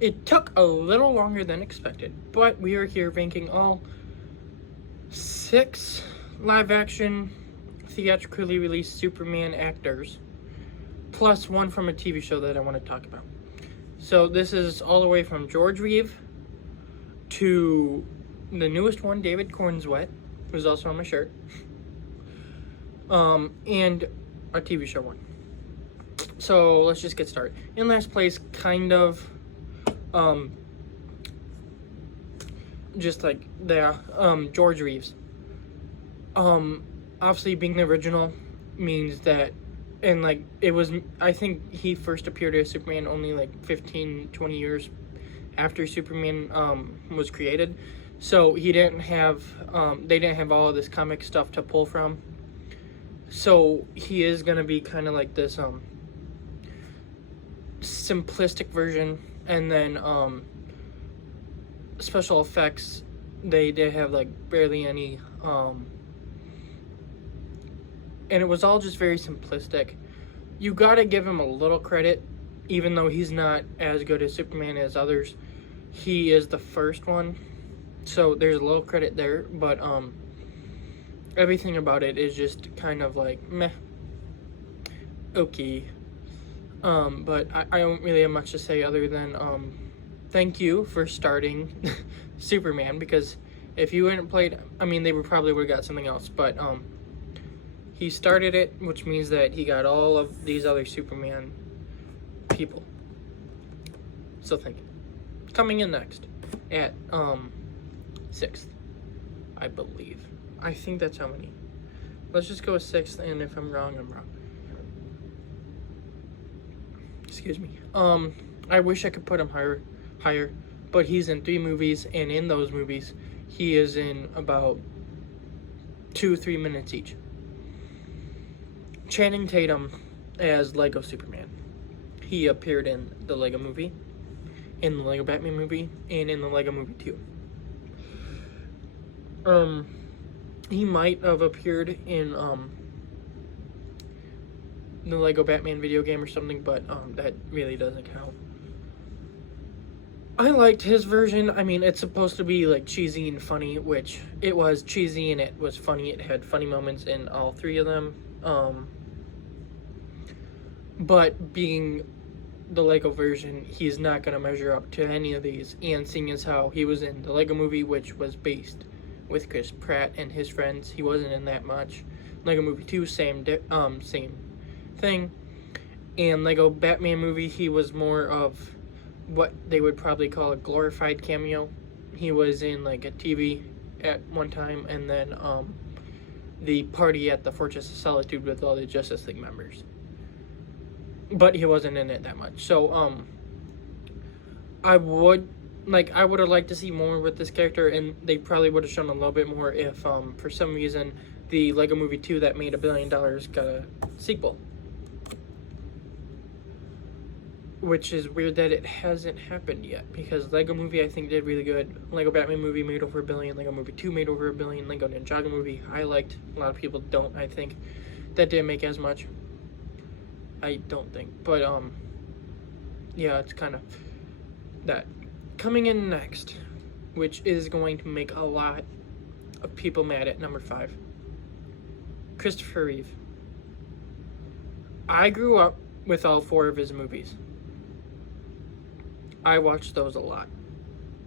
It took a little longer than expected, but we are here ranking all 6 live-action, theatrically released Superman actors, plus one from a TV show that I want to talk about. So this is all the way from George Reeve to the newest one, David Cornswet, who's also on my shirt, and a TV show one. So let's just get started. In last place, kind of, just like the George Reeves. Obviously being the original means that, and like it was, I think he first appeared as Superman only like 15-20 years after Superman was created, so he didn't have they didn't have all of this comic stuff to pull from, so he is gonna be kind of like this simplistic version. And then special effects, they have like barely any, and it was all just very simplistic. You gotta give him a little credit, even though he's not as good as Superman as others. He is the first one, so there's a little credit there, but everything about it is just kind of like meh, okay. But I don't really have much to say other than thank you for starting Superman, because if you hadn't played, I mean, they probably would have got something else, but he started it, which means that he got all of these other Superman people. So thank you. Coming in next at 6th, I believe. I think that's how many. Let's just go with 6th, and if I'm wrong, I'm wrong. Excuse me. I wish I could put him higher, but he's in 3 movies, and in those movies, he is in about 2-3 minutes each. Channing Tatum as Lego Superman. He appeared in the Lego movie, in the Lego Batman movie, and in the Lego movie 2. He might have appeared in the Lego Batman video game or something, but that really doesn't count. I liked his version. I mean, it's supposed to be like cheesy and funny, which it was cheesy and it was funny. It had funny moments in all 3 of them. But being the Lego version, he's not going to measure up to any of these. And seeing as how he was in the Lego movie, which was based with Chris Pratt and his friends, he wasn't in that much. Lego movie 2, same thing. And Lego Batman movie, he was more of what they would probably call a glorified cameo. He was in like a TV at one time, and then the party at the Fortress of Solitude with all the Justice League members. But he wasn't in it that much. So I would have liked to see more with this character, and they probably would have shown a little bit more if for some reason the Lego movie 2 that made $1 billion got a sequel. Which is weird that it hasn't happened yet, because Lego movie I think did really good. Lego Batman movie made over $1 billion. Lego movie 2 made over $1 billion. Lego Ninjago movie I liked. A lot of people don't, I think. That didn't make as much. I don't think. But yeah, it's kind of that. Coming in next, which is going to make a lot of people mad at number 5. Christopher Reeve. I grew up with all 4 of his movies. I watched those a lot.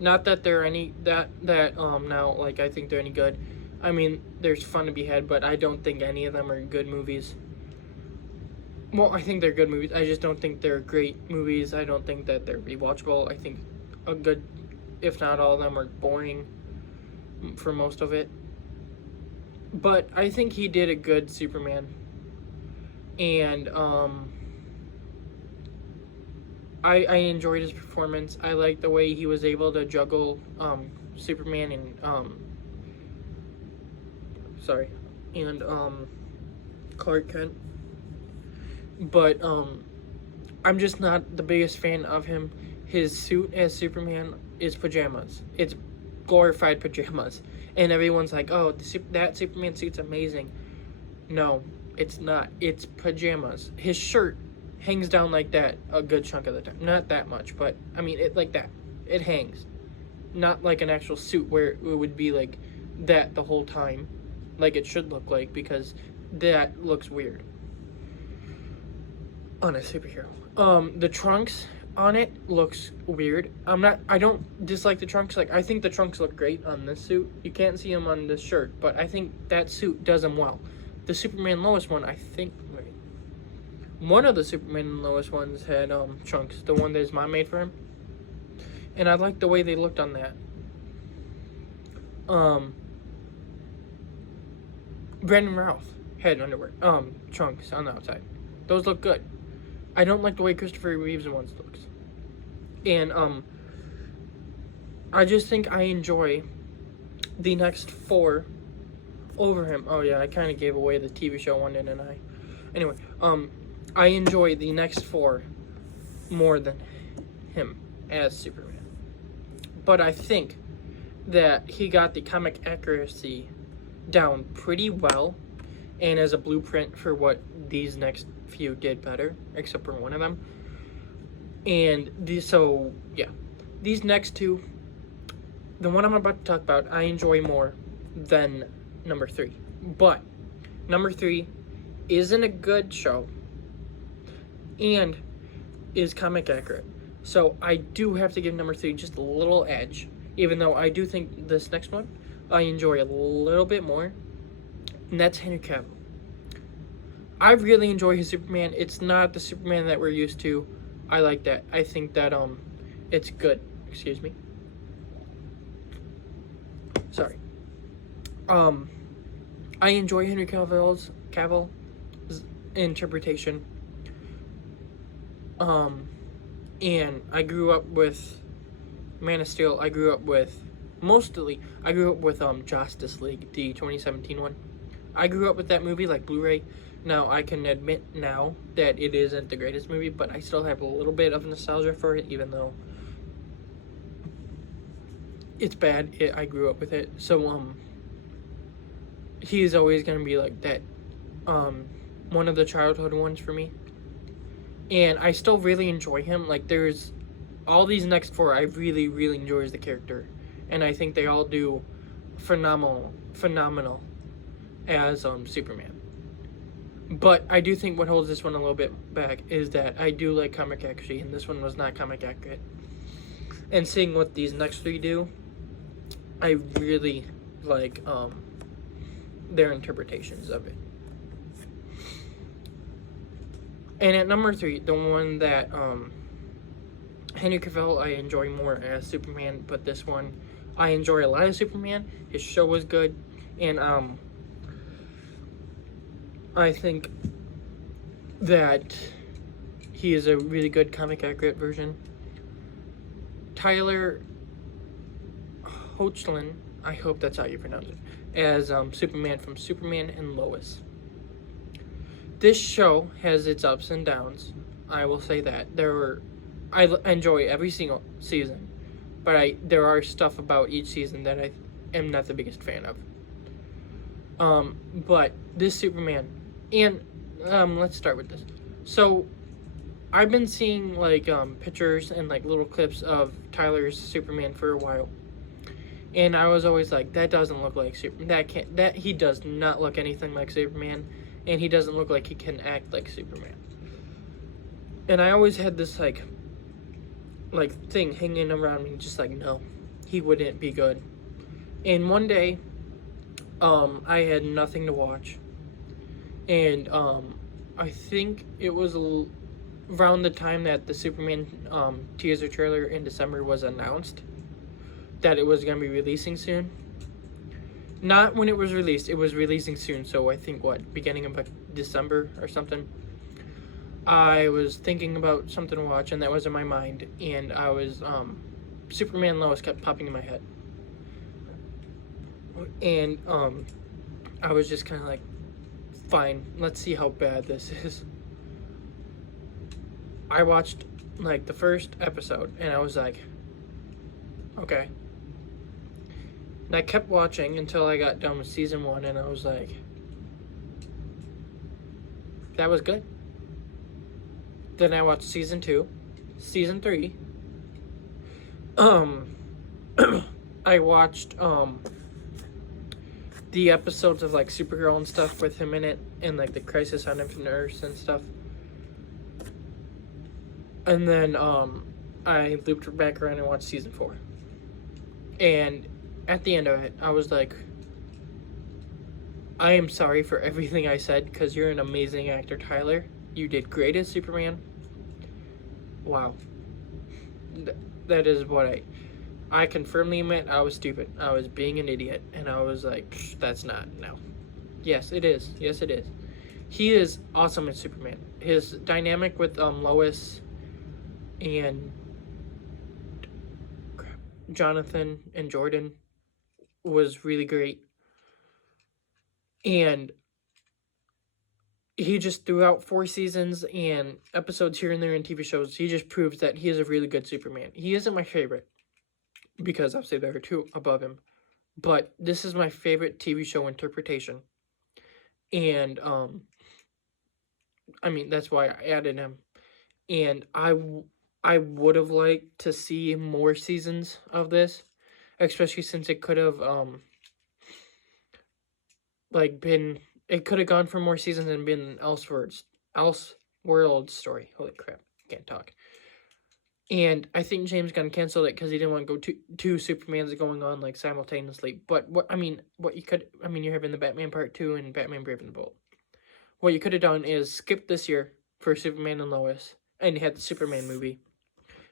Not that they're any now like I think they're any good. I mean, there's fun to be had, but I don't think any of them are good movies. Well, I think they're good movies. I just don't think they're great movies. I don't think that they're rewatchable. I think a good, if not all of them, are boring for most of it. But I think he did a good Superman. And I enjoyed his performance. I liked the way he was able to juggle Superman and Clark Kent. But I'm just not the biggest fan of him. His suit as Superman is pajamas. It's glorified pajamas. And everyone's like, oh, that Superman suit's amazing. No, it's not. It's pajamas. His shirt hangs down like that a good chunk of the time. Not that much, but I mean it like that. It hangs. Not like an actual suit where it would be like that the whole time, like it should look like, because that looks weird on a superhero. The trunks on it looks weird. I don't dislike the trunks. Like, I think the trunks look great on this suit. You can't see them on this shirt, but I think that suit does them well. The Superman Lois one, I think, wait, one of the Superman and Lois ones had trunks. The one that his mom made for him, and I liked the way they looked on that. Brandon Routh had underwear, trunks on the outside. Those look good. I don't like the way Christopher Reeve's ones looks. And, I just think I enjoy the next 4 over him. Oh, yeah, I kind of gave away the TV show one, didn't I? Anyway, I enjoy the next 4 more than him as Superman. But I think that he got the comic accuracy down pretty well, and as a blueprint for what these next few did better, except for one of them. And these next 2, the one I'm about to talk about, I enjoy more than number 3. But number 3 isn't a good show and is comic accurate. So I do have to give number 3 just a little edge, even though I do think this next one I enjoy a little bit more, and that's Henry Cavill. I really enjoy his Superman. It's not the Superman that we're used to. I like that. I think that it's good. Excuse me. Sorry. I enjoy Henry Cavill's interpretation. And I grew up with Man of Steel. I grew up with Justice League, the 2017 one. I grew up with that movie, like Blu-ray. Now, I can admit now that it isn't the greatest movie, but I still have a little bit of nostalgia for it, even though it's bad. I grew up with it. So, he's always going to be like that, one of the childhood ones for me. And I still really enjoy him. Like, there's all these next 4, I really, really enjoy as the character. And I think they all do phenomenal as Superman. But I do think what holds this one a little bit back is that I do like comic accuracy, and this one was not comic accurate. And seeing what these next 3 do, I really like their interpretations of it. And at number 3, the one that Henry Cavill I enjoy more as Superman, but this one I enjoy a lot of Superman. His show was good, and I think that he is a really good comic accurate version. Tyler Hoechlin, I hope that's how you pronounce it, as Superman from Superman and Lois. This show has its ups and downs. I will say that. I enjoy every single season, but there are stuff about each season that I am not the biggest fan of. But this Superman, and let's start with this. So, I've been seeing like pictures and like little clips of Tyler's Superman for a while, and I was always like, that doesn't look like Superman. He does not look anything like Superman, and he doesn't look like he can act like Superman. And I always had this like thing hanging around me, just like, no, he wouldn't be good. And one day, I had nothing to watch, and I think it was around the time that the Superman teaser trailer in December was announced that it was going to be releasing soon. Not when it was released, it was releasing soon, so I think beginning of December or something. I was thinking about something to watch, and that was in my mind, and I was Superman Lois kept popping in my head. And I was just kind of like, fine, let's see how bad this is. I watched like the first episode, and I was like, okay. And I kept watching until I got done with season 1, and I was like, that was good. Then I watched season 2, season 3. Um, I watched the episodes of like Supergirl and stuff with him in it, and like the Crisis on Infinite Earths and stuff. And then I looped back around and watched season 4. And at the end of it, I was like, I am sorry for everything I said, because you're an amazing actor, Tyler. You did great as Superman. Wow. That is what I can firmly admit I was stupid. I was being an idiot. And I was like, that's not, no. Yes, it is. Yes, it is. He is awesome as Superman. His dynamic with Lois and Jonathan and Jordan was really great. And he just, throughout 4 seasons and episodes here and there in TV shows, he just proves that he is a really good Superman. He isn't my favorite, because obviously there are 2 above him, but this is my favorite TV show interpretation. And I mean, that's why I added him. And I would have liked to see more seasons of this, especially since it could have it could have gone for more seasons and been an Elseworld story. Holy crap, I can't talk. And I think James Gunn canceled it because he didn't want to go two Supermans going on like simultaneously. But you're having the Batman Part 2 and Batman Brave and the Bold. What you could have done is skip this year for Superman and Lois, and you had the Superman movie.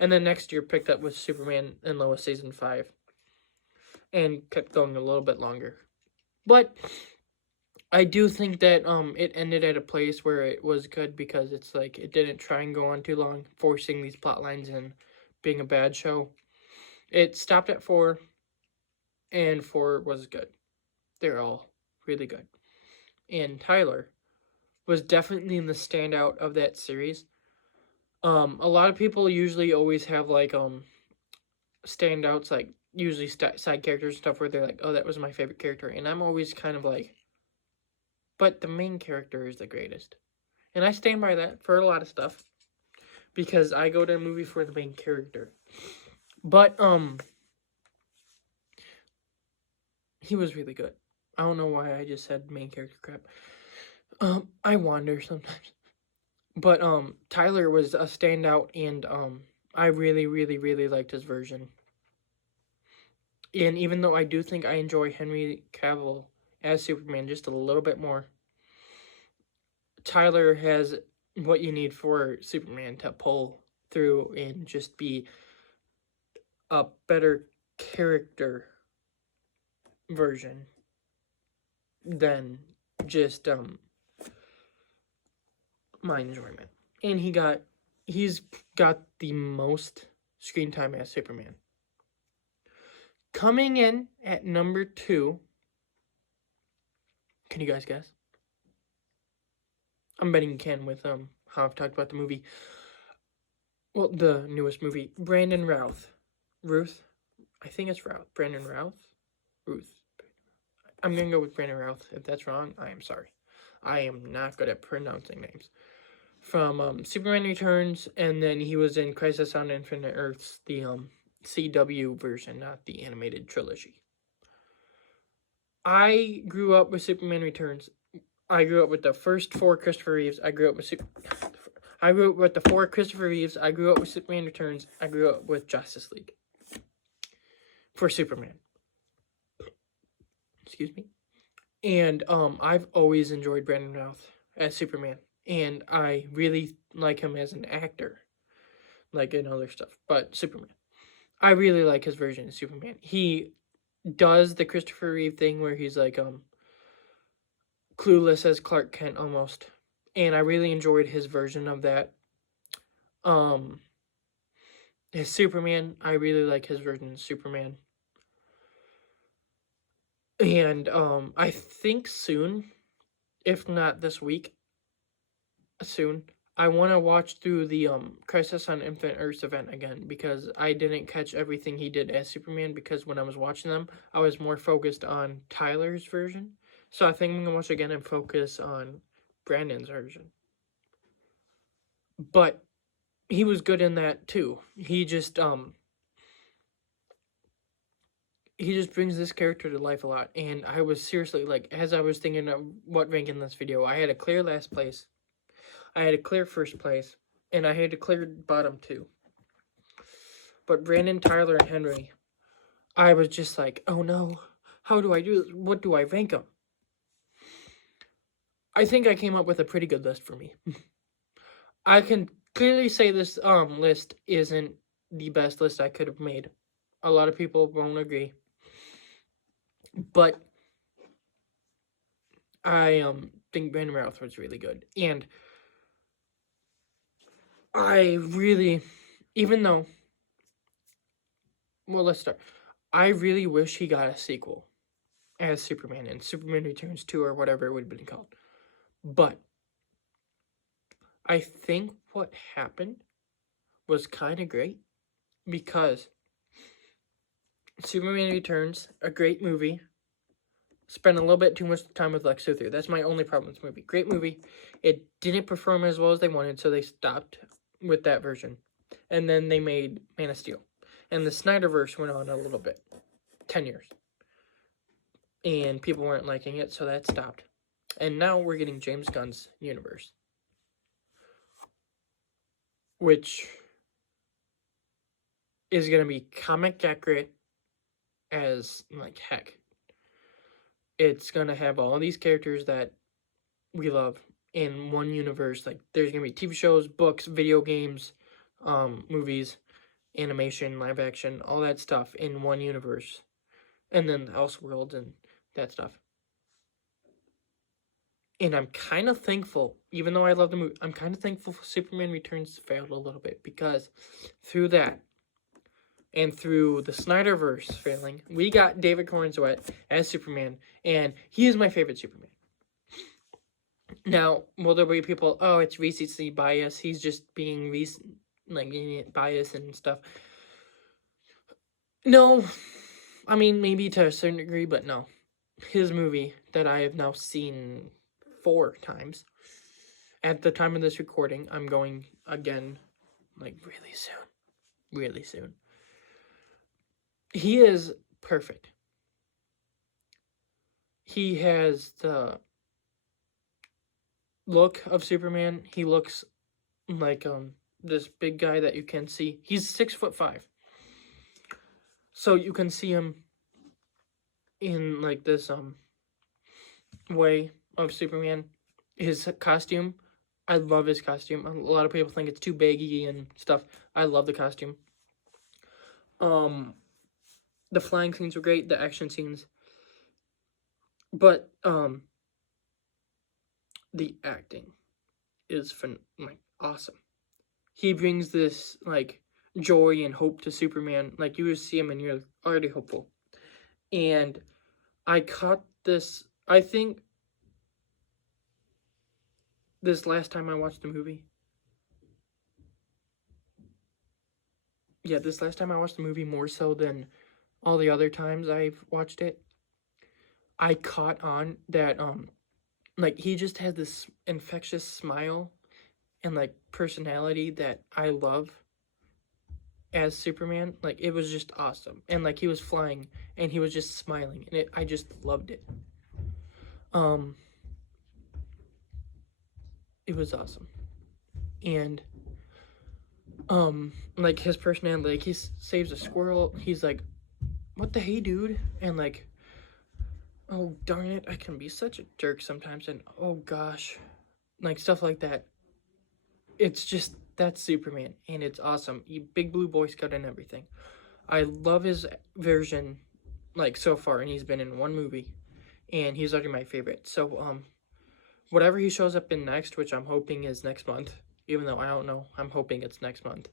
And then next year picked up with Superman and Lois season 5. And kept going a little bit longer. But I do think that it ended at a place where it was good, because it's like it didn't try and go on too long, forcing these plot lines and being a bad show. It stopped at 4, and 4 was good. They're all really good. And Tyler was definitely the standout of that series. A lot of people usually always have like standouts, like usually side characters and stuff, where they're like, oh, that was my favorite character. And I'm always kind of like, but the main character is the greatest. And I stand by that for a lot of stuff, because I go to a movie for the main character. But he was really good. I don't know why I just said main character crap. I wander sometimes. But Tyler was a standout, and I really, really, really liked his version. And even though I do think I enjoy Henry Cavill as Superman just a little bit more, Tyler has what you need for Superman to pull through and just be a better character version than just my enjoyment. And he's got the most screen time as Superman. Coming in at number 2, can you guys guess? I'm betting you can with how I've talked about the movie. Well, the newest movie, Brandon Routh. Ruth? I think it's Routh. Brandon Routh? Ruth. I'm going to go with Brandon Routh. If that's wrong, I am sorry. I am not good at pronouncing names. From Superman Returns, and then he was in Crisis on Infinite Earths, the CW version, not the animated trilogy. I grew up with Superman Returns. I grew up with the first 4 Christopher Reeves. I grew up with the 4 Christopher Reeves. I grew up with Superman Returns. I grew up with Justice League for Superman. Excuse me. And I've always enjoyed Brandon Routh as Superman, and I really like him as an actor, like in other stuff. But Superman, I really like his version of Superman. He does the Christopher Reeve thing where he's like clueless as Clark Kent almost, and I really enjoyed his version of that. His Superman, I really like his version of Superman. And I think soon, if not this week, soon, I want to watch through the Crisis on Infinite Earths event again, because I didn't catch everything he did as Superman, because when I was watching them, I was more focused on Tyler's version. So I think I'm going to watch again and focus on Brandon's version. But he was good in that too. He just brings this character to life a lot. And I was seriously, like, as I was thinking of what rank in this video, I had a clear last place, I had a clear first place, and I had a clear bottom two. But Brandon, Tyler, and Henry, I was just like, oh no, how do I do this? What do I rank them? I think I came up with a pretty good list for me. I can clearly say this list isn't the best list I could have made. A lot of people won't agree. But I think Brandon Routh was really good. And I really, even though, well, let's start. I really wish he got a sequel as Superman and Superman Returns 2 or whatever it would have been called. But I think what happened was kind of great because Superman Returns, a great movie, spent a little bit too much time with Lex Luthor. That's my only problem with this movie. Great movie. It didn't perform as well as they wanted, so they stopped with that version. And then they made Man of Steel. And the Snyderverse went on a little bit. 10 years. And people weren't liking it, so that stopped. And now we're getting James Gunn's universe. Which is going to be comic accurate as, like, heck. It's going to have all these characters that we love in one universe. Like, there's going to be TV shows, books, video games, movies, animation, live action, all that stuff in one universe. And then Elseworlds and that stuff. And I'm kind of thankful, even though I love the movie, I'm kind of thankful Superman Returns failed a little bit, because through that and through the Snyderverse failing, we got David Cornsweet as Superman, and he is my favorite Superman. Now, will there be people, oh, it's recency bias, he's just being biased and stuff? No, I mean, maybe to a certain degree, but no. His movie that I have now seen 4 times. At the time of this recording, I'm going again, like, really soon. Really soon. He is perfect. He has the look of Superman. He looks like this big guy that you can see. He's 6'5". So you can see him in, like, this way of Superman. His costume, I love his costume. A lot of people think it's too baggy and stuff. I love the costume. The flying scenes were great, the action scenes. But the acting is awesome. He brings this, like, joy and hope to Superman. Like, you just see him and you're already hopeful. And I caught this, I think, this last time I watched the movie. Yeah, this last time I watched the movie, more so than all the other times I've watched it, I caught on that, like, he just had this infectious smile and, like, personality that I love as Superman. Like, it was just awesome. And, like, he was flying and he was just smiling, and I just loved it. It was awesome. And like, his personality, like, he saves a squirrel, he's like, what the hey, dude? And, like, oh, darn it, I can be such a jerk sometimes, and oh gosh, like, stuff like that. It's just, that's Superman, and it's awesome. Big blue Boy Scout and everything. I love his version, like, so far, and he's been in 1 movie, and he's already my favorite. So, whatever he shows up in next, which I'm hoping is next month, even though I don't know, I'm hoping it's next month,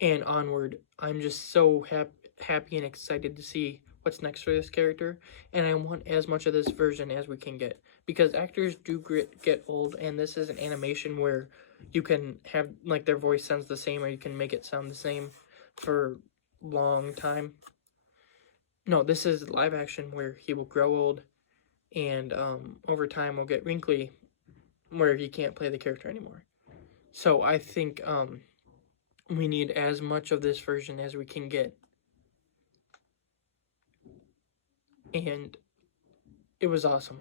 and onward, I'm just so happy and excited to see what's next for this character, and I want as much of this version as we can get, because actors do get old, and this is an animation where you can have, like, their voice sounds the same, or you can make it sound the same for long time. No, this is live action where he will grow old, and over time will get wrinkly, where he can't play the character anymore. So I think we need as much of this version as we can get. And it was awesome.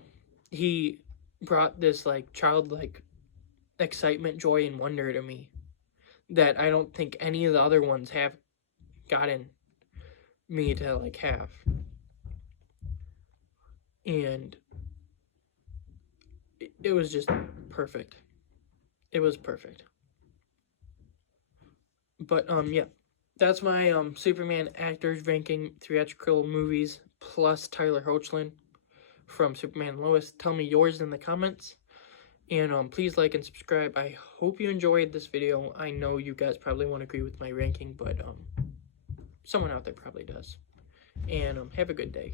He brought this like childlike excitement, joy, and wonder to me that I don't think any of the other ones have gotten me to like have. And it was just perfect. It was perfect. But yeah, that's my Superman actors ranking theatrical movies plus Tyler Hoechlin from Superman and Lois. Tell me yours in the comments. And please like and subscribe. I hope you enjoyed this video. I know you guys probably won't agree with my ranking, but someone out there probably does. And have a good day.